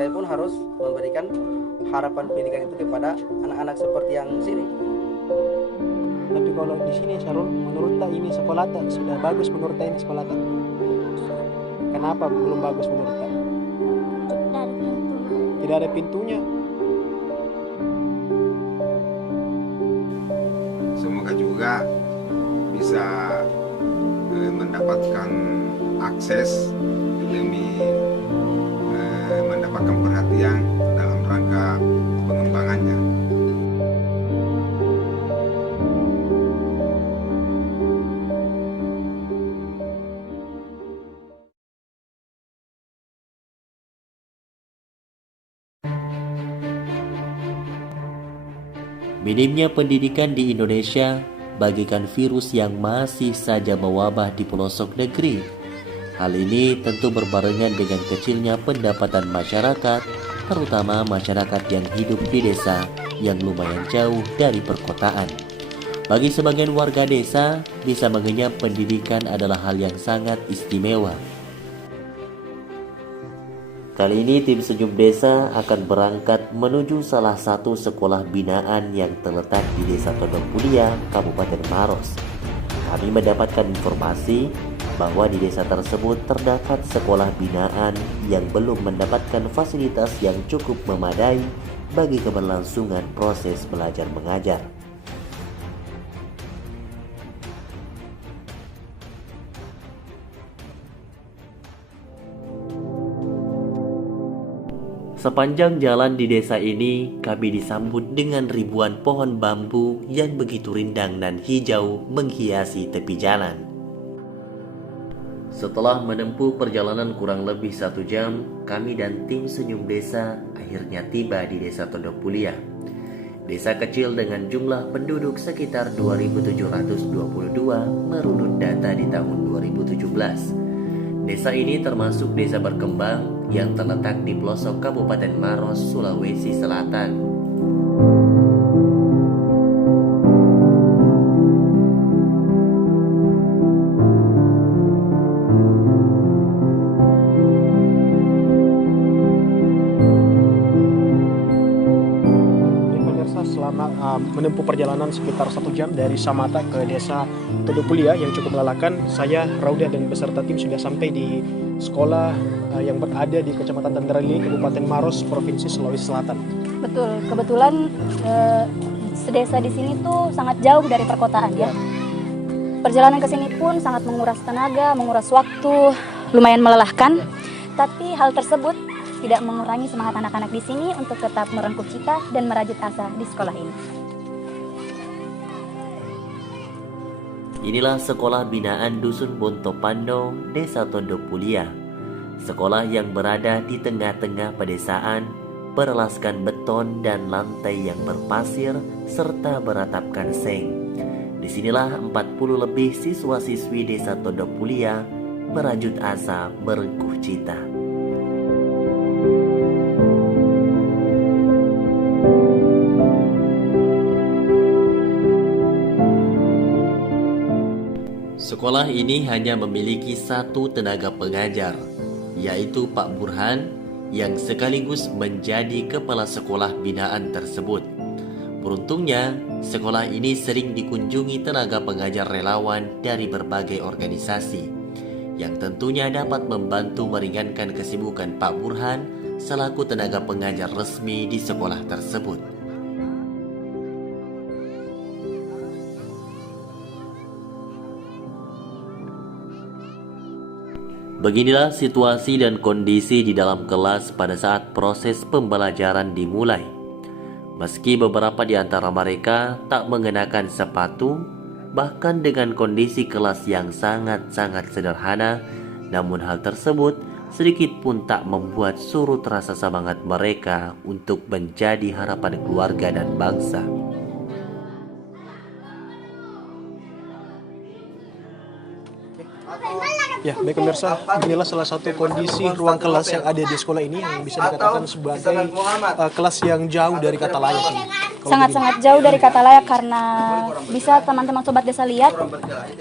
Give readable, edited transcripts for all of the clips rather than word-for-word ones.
saya pun harus memberikan harapan pendidikan itu kepada anak-anak seperti yang sini. Tapi kalau di sini Syarul, menurut tak ini sekolah tak sudah bagus menurut tak ini sekolah tak? Kenapa belum bagus menurut tak? Tidak ada pintunya. Semoga juga bisa mendapatkan akses demi mendapatkan perhatian dalam rangka pengembangannya. Minimnya pendidikan di Indonesia bagaikan virus yang masih saja mewabah di pelosok negeri. Hal ini tentu berbarengan dengan kecilnya pendapatan masyarakat, terutama masyarakat yang hidup di desa yang lumayan jauh dari perkotaan. Bagi sebagian warga desa, bisa mengenyam pendidikan adalah hal yang sangat istimewa. Kali ini tim Senyum Desa akan berangkat menuju salah satu sekolah binaan yang terletak di Desa Tondopulia, Kabupaten Maros. Kami mendapatkan informasi bahwa di desa tersebut terdapat sekolah binaan yang belum mendapatkan fasilitas yang cukup memadai bagi keberlangsungan proses belajar mengajar. Sepanjang jalan di desa ini, kami disambut dengan ribuan pohon bambu yang begitu rindang dan hijau menghiasi tepi jalan. Setelah menempuh perjalanan kurang lebih 1 jam, kami dan tim Senyum Desa akhirnya tiba di Desa Tondopulia. Desa kecil dengan jumlah penduduk sekitar 2.722 menurut data di tahun 2017. Desa ini termasuk desa berkembang yang terletak di pelosok Kabupaten Maros, Sulawesi Selatan. Selama menempuh perjalanan sekitar 1 jam dari Samata ke Desa Tondopulia yang cukup melelahkan, saya, Rauda dan beserta tim sudah sampai di sekolah yang berada di Kecamatan Tanderali, Kabupaten Maros, Provinsi Sulawesi Selatan. Betul, kebetulan desa di sini tuh sangat jauh dari perkotaan ya. Perjalanan ke sini pun sangat menguras tenaga, menguras waktu, lumayan melelahkan. Tapi hal tersebut tidak mengurangi semangat anak-anak di sini untuk tetap merengkuh cita dan merajut asa di sekolah ini. Inilah sekolah binaan Dusun Bontopando, Desa Tondopulia. Sekolah yang berada di tengah-tengah pedesaan, beralaskan beton dan lantai yang berpasir serta beratapkan seng. Disinilah 40 lebih siswa-siswi Desa Tondopulia merajut asa merengkuh cita. Sekolah ini hanya memiliki 1 tenaga pengajar, yaitu Pak Burhan, yang sekaligus menjadi kepala sekolah binaan tersebut. Beruntungnya, sekolah ini sering dikunjungi tenaga pengajar relawan dari berbagai organisasi, yang tentunya dapat membantu meringankan kesibukan Pak Burhan selaku tenaga pengajar resmi di sekolah tersebut. Beginilah situasi dan kondisi di dalam kelas pada saat proses pembelajaran dimulai. Meski beberapa di antara mereka tak mengenakan sepatu, bahkan dengan kondisi kelas yang sangat-sangat sederhana, namun hal tersebut sedikit pun tak membuat surut rasa semangat mereka untuk menjadi harapan keluarga dan bangsa. Ya, baik pemirsa, inilah salah satu kondisi ruang kelas yang ada di sekolah ini yang bisa dikatakan sebagai kelas yang jauh dari kata layak. Sangat-sangat jauh dari kata layak karena bisa teman-teman sobat desa lihat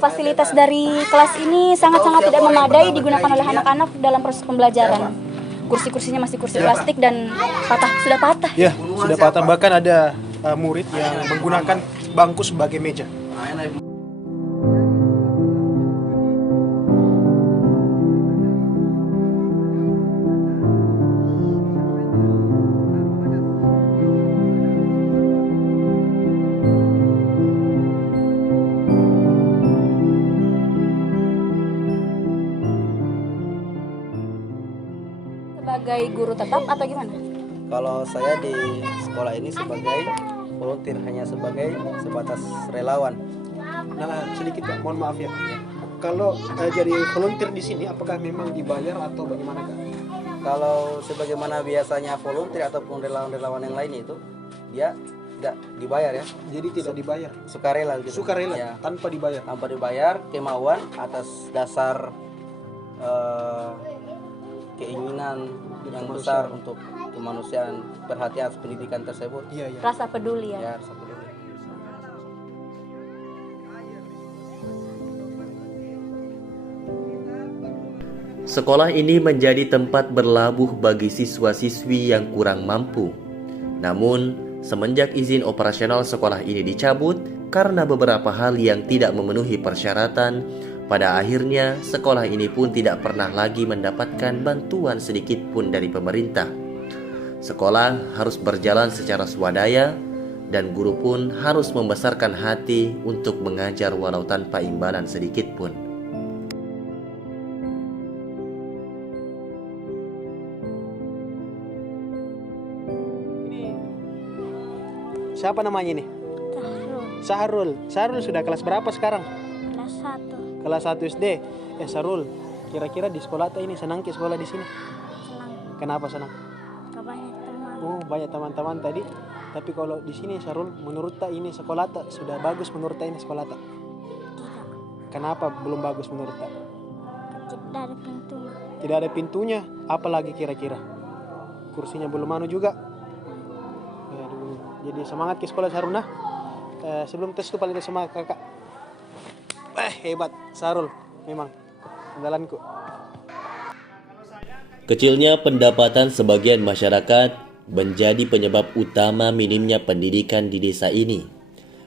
fasilitas dari kelas ini sangat-sangat tidak memadai digunakan oleh anak-anak dalam proses pembelajaran. kursi-kursinya masih kursi plastik dan sudah patah. Ya, sudah patah. Bahkan ada murid yang menggunakan bangku sebagai meja. Sebagai guru tetap atau gimana? Kalau saya di sekolah ini sebagai volunteer, hanya sebagai sebatas relawan. Nah, sedikit Kak, mohon maaf ya. Kalau jadi volunteer di sini, apakah memang dibayar atau bagaimana Kak? Kalau sebagaimana biasanya volunteer ataupun relawan-relawan yang lain itu, dia tidak dibayar ya, Jadi tidak dibayar, sukarela gitu. sukarela Ya, tanpa dibayar. tanpa dibayar, kemauan atas dasar keinginan yang besar untuk kemanusiaan, perhatian atas pendidikan tersebut. Iya, iya. Rasa peduli ya. Ya, rasa peduli. Sekolah ini menjadi tempat berlabuh bagi siswa-siswi yang kurang mampu. Namun, semenjak izin operasional sekolah ini dicabut karena beberapa hal yang tidak memenuhi persyaratan, pada akhirnya sekolah ini pun tidak pernah lagi mendapatkan bantuan sedikit pun dari pemerintah. Sekolah harus berjalan secara swadaya dan guru pun harus membesarkan hati untuk mengajar walau tanpa imbalan sedikit pun. Siapa namanya ini? Sahrul. Sahrul sudah kelas berapa sekarang? Kelas 1. Kelas 1 SD. Sahrul, kira-kira di sekolah ini senang ke sekolah di sini? Senang. Kenapa senang? Gak banyak teman. Oh, banyak teman-teman tadi. Tapi kalau di sini Sahrul, menurut tak ini sekolah tak sudah bagus menurut tak ini sekolah tak? Tidak. Kenapa belum bagus menurut tak? Tidak ada pintu. Tidak ada pintunya. Apalagi kira-kira? Kursinya belum anu juga. Aduh, jadi semangat ke sekolah Sahrul nah. Sebelum tes itu paling semangat kakak. Hebat Sahrul, memang andalanku. Kecilnya pendapatan sebagian masyarakat menjadi penyebab utama minimnya pendidikan di desa ini.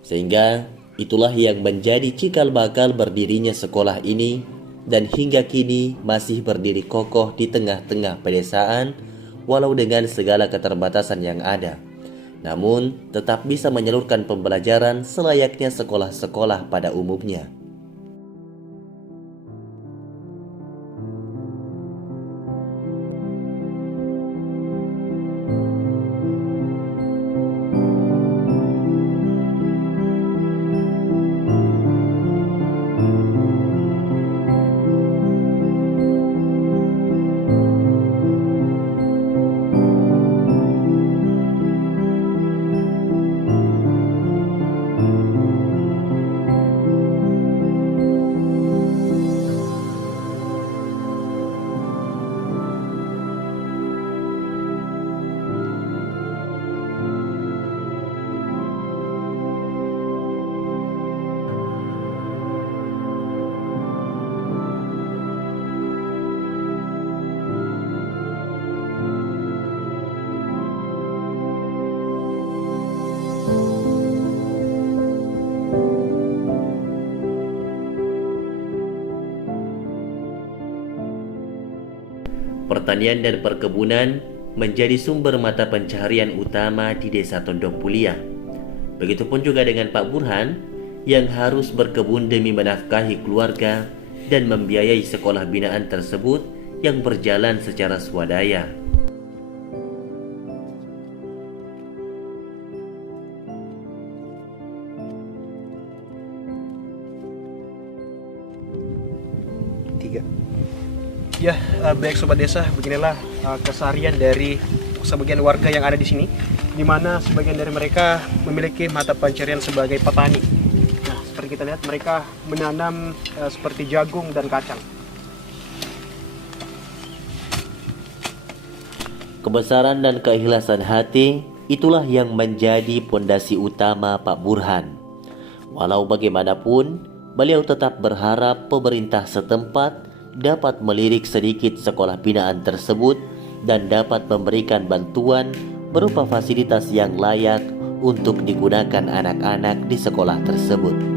Sehingga itulah yang menjadi cikal bakal berdirinya sekolah ini dan hingga kini masih berdiri kokoh di tengah-tengah pedesaan walau dengan segala keterbatasan yang ada. Namun tetap bisa menyalurkan pembelajaran selayaknya sekolah-sekolah pada umumnya. Pertanian dan perkebunan menjadi sumber mata pencaharian utama di desa Tondok Pulia. Begitupun juga dengan Pak Burhan yang harus berkebun demi menafkahi keluarga dan membiayai sekolah binaan tersebut yang berjalan secara swadaya. Ya, baik sobat desa, beginilah keseharian dari sebagian warga yang ada di sini, di mana sebagian dari mereka memiliki mata pencarian sebagai petani. Nah, seperti kita lihat mereka menanam seperti jagung dan kacang. Kebesaran dan keikhlasan hati itulah yang menjadi pondasi utama Pak Burhan. Walau bagaimanapun, beliau tetap berharap pemerintah setempat dapat melirik sedikit sekolah binaan tersebut dan dapat memberikan bantuan berupa fasilitas yang layak untuk digunakan anak-anak di sekolah tersebut.